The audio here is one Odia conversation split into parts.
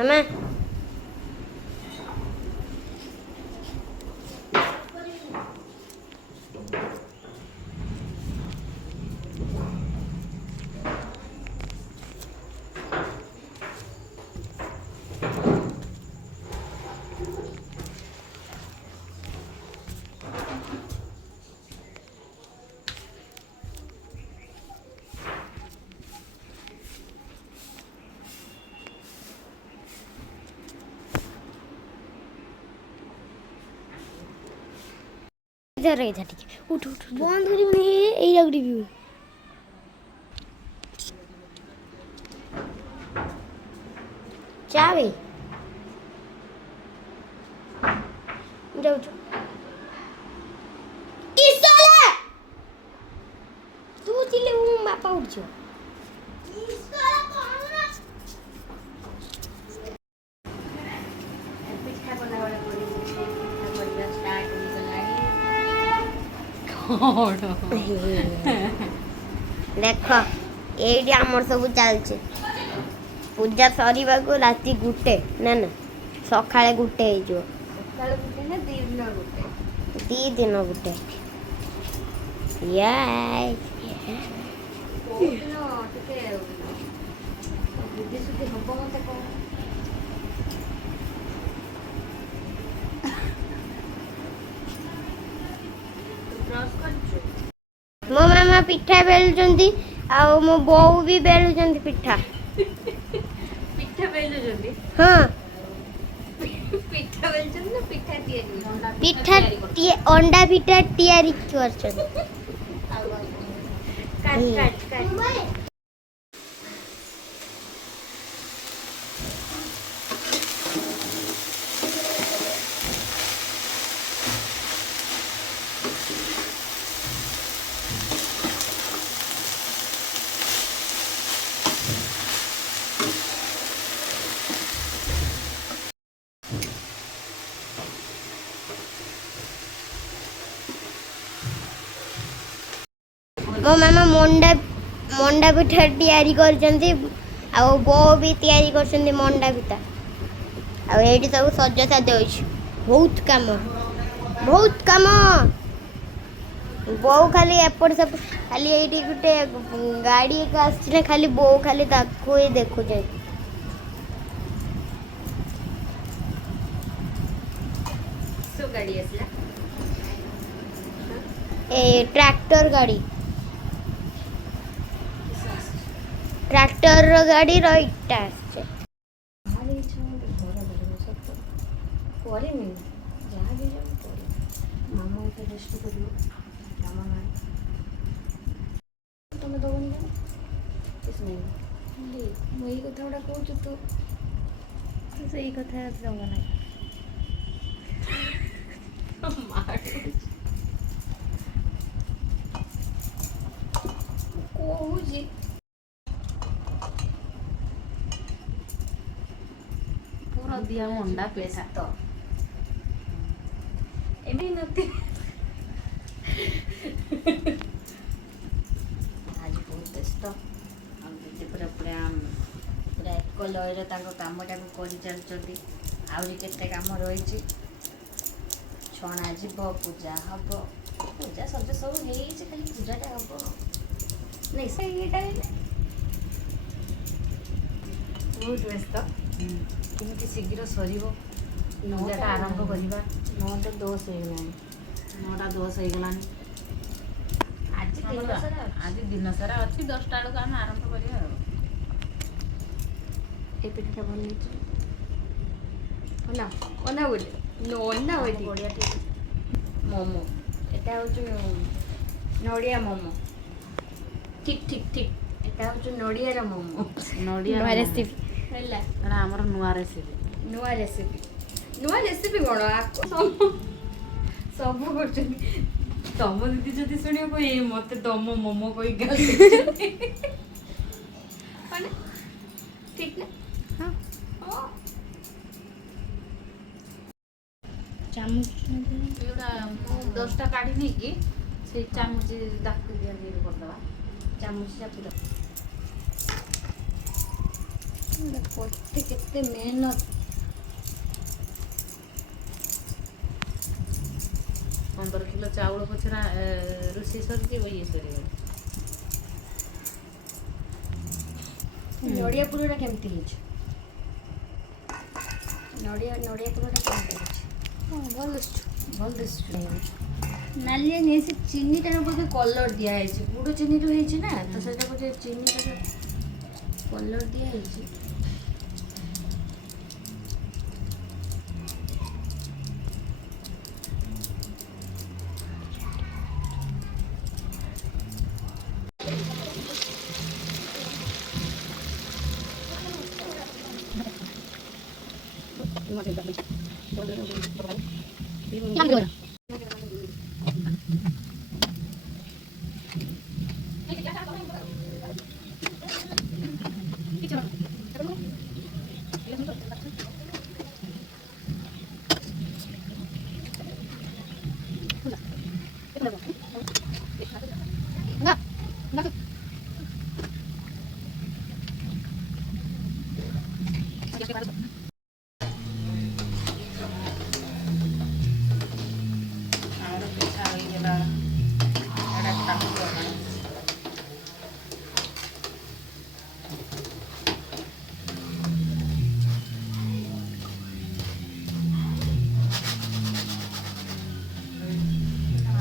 हमें इधर इधर ठीक है उठ उठ बंद करी ए लग रिव्यू चाबी जाओ किसले तू चिल्ले वो बापा उठ जो किसले कौन ना पिठा बना वाला पूरी पिठा बढ़िया स्टार्ट हो गलानी देख एडी हमर सब चलছে पूजा सरीबा को राती गुटे ना ना सकाळे गुटे हे जो सकाळे गुटे ना दी दिन गुटे याय कोनो टिके बुद्धि सुद्धि हबो मते को ब्रश करछु मो मामा पिठा बेलुचंदी आ मो बोऊ भी बेलुचंदी पिठा पिठा बेलुचंदी हां पिठा बेलुचंदी ना पिठा तैयारी अंडा पिठा तैयारी करछन काट मो मामा मंडा पिठा तैयारी करछंती आ बो भी तैयारी करछंती मंडा पिठा आ एठी सब सज्जा साध्य होइछ बहुत काम बो खाली एपट सब खाली एठी गुटे गाड़ी एक आछिना खाली बो खाली ताको ही देखु जाय सो गाड़ी आसला ए ट्रैक्टर गाड़ी ट्रैक्टर गाड़ी रईटा आछे भारी इच्छा घर घर सब करे नहीं जहां भी जाऊ करे मामा के रेस्ट करियो मामा मारे तुम दोगन जा किस नहीं ले मई कथा उडा कहू तो सही कथा जमा नहीं मार कहू जी दिया मंडा पेसा तो एमे नती आज बहुत व्यस्त हम पूरा पूरा पूरा एक लयरे ताको कामटा को करि चलचती आउरी केते काम रहिछि छणा जीव पूजा हबो पूजा सब सब हेइ छै खाली पूजाटा हबो नहीं से एटा बहुत व्यस्त केମିତି ଶୀଘ୍ର ସରିବ ପୂଜାଟା ଆରମ୍ଭ କରିବା 9ଟା 10 ହେଇଗଲାଣି 9ଟା 10 ହେଇଗଲାଣି ଆଜି ଦିନ ସାରା ଅଛି 10ଟା ବେଳକୁ ଆମେ ଆରମ୍ଭ କରିବା ଆଉ ଏ ପିଠାଟା ବନେଇଛୁ ଅନା ଅନା ବୋଲେ ନନା ବୋଲେ ବଢ଼ିଆ ଠିକ୍ ମୋମୋ ଏଟା ହେଉଛି ନଡ଼ିଆ ମୋମୋ ଠିକ୍ ଠିକ୍ ଠିକ୍ ଏଟା ହେଉଛି ନଡ଼ିଆର ମୋମୋ ନଡ଼ିଆ ରେସିପି ହେଲା ଏଟା ଆମର ନୂଆ ରେସିପି କ'ଣ ଆକୁ ସବୁ କରୁଛନ୍ତି ତମ ଦିଦି ଯଦି ଶୁଣିବ ଏ ମତେ ତମ ମୋମୋ କହି ଗାଳି ମାନେ ଠିକ୍ ନା ହଁ ଚାମଚ ଏଗୁଡ଼ା 10ଟା କାଢ଼ି ନେଇକି ସେଇ ଚାମଚ ଦାକୁ ଦିଆ କରିଦେବା ଚାମଚ ଚାପିଦେବା करते केते मेहनत 15 किलो चाउଳ ପଛରେ ରୋଷେଇ ସରିଯିବ ଇଏ ସରିବ। ନଡ଼ିଆ ପୁରଟା କେମିତି ହେଇଛି? ନଡ଼ିଆ ପୁରଟା କେମିତି ହେଇଛି? ଭଲ ଦିଶୁଛି। ଭଲ ଦିଶୁଛି। ନାଲିଆ ନୁହେଁ, ସେ ଚିନିଟାର ବୋଧେ କଲର୍ ଦିଆହେଇଛି। ଗୁଡ଼ ଚିନିରୁ ହେଇଛି ନା, ତ ସେଇଟା ବୋଧେ ଚିନିଟାର କଲର୍ ଦିଆହେଇଛି। ଆମର ପିଠା ହେଇଗଲା, ଏଇଟା ଟାକୁଆ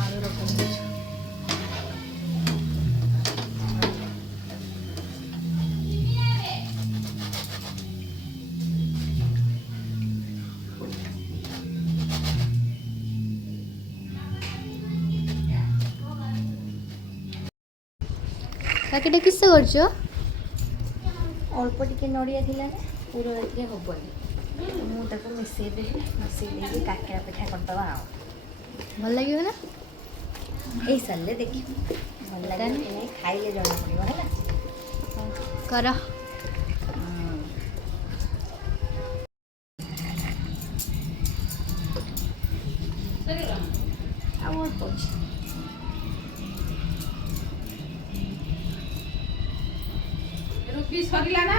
ଆଳୁ ରଖୁଛି। କାକେଟା କିସ କରୁଛ? ଅଳ୍ପ ଟିକେ ନଡ଼ିଆ ଥିଲା ନା, ପୁରା ଏଥିରେ ହବନି। ମୁଁ ତାକୁ ମିଶେଇ ଦେଇକି କାକେରା ପିଠା କରିଦେବା ଆଉ। ଭଲ ଲାଗିବ ନା? ହେଇ ସାରିଲେ ଦେଖିବୁ ଭଲ ଲାଗିବ କି ନାହିଁ, ଖାଇଲେ ଜଣା ପଡ଼ିବ ହେଲା। କର। ଆଉ ଅଳ୍ପ ଅଛି। ରୁଟି ସରିଲା ନା?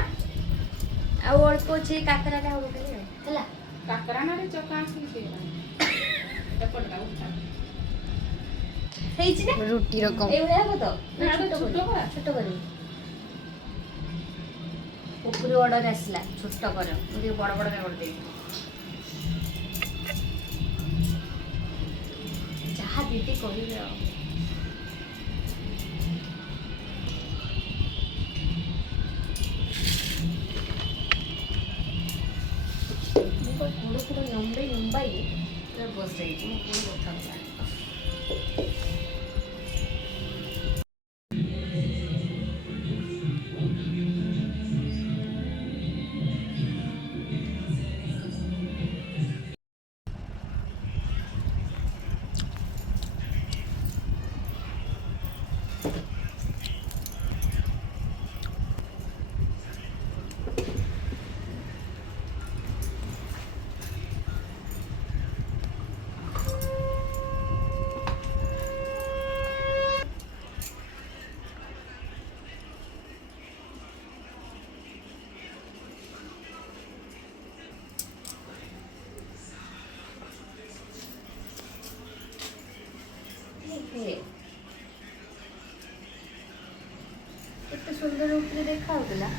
ଆଉ ଅଳ୍ପ ଅଛି, କାକରାଟା ହବ ଖାଲି ଆଉ ହେଲା। କାକରା ନା ଚକା ଆସିକି ଏପଟଟା ଉଠା ହେଇଛି ନା? ରୁଟିର କମ ଏଇଭଳିଆ ହବ ତ? ନା ଛୋଟ କର। ଛୋଟ କରିବି। ଉପରୁ ଅର୍ଡ଼ର ଆସିଲା ଛୋଟ କର, ମୁଁ ଟିକେ ବଡ଼ ବଡ଼ କରିଦେବି। ଯାହା ଦିଦି କହିବେ ଆଉ। ମୁଁ ଗୋଡ଼ ଫୋଡ଼ ନମ୍ବାଇ ପୁରା ବସେଇଛି, ମୁଁ ପୁଣି କଥା ହେଲା। କେତେ ସୁନ୍ଦର ଉପରେ ଦେଖା ହଉଥିଲା।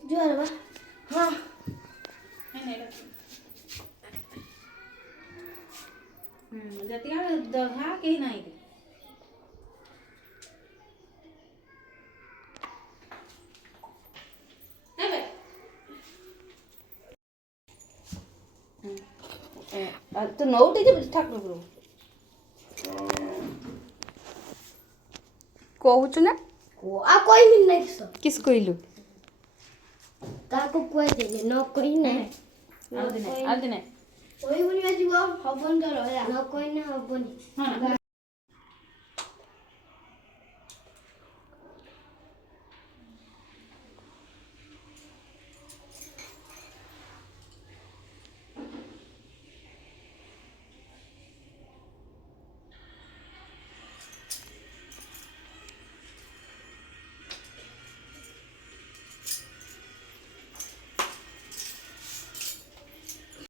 जुआर बा हां नाही जती दहा केही नाही ते तू नौटी जे ठाकुर गुरु କହୁଛୁ ନା आ कोई भी नहीं सो କିସ୍ କହିଲୁ ताको कोई दे न कोई नहीं ଆଉ ଦିନେ कोई बोली आजी वो हबन तो रहला न कोई ना हबनी ହଁ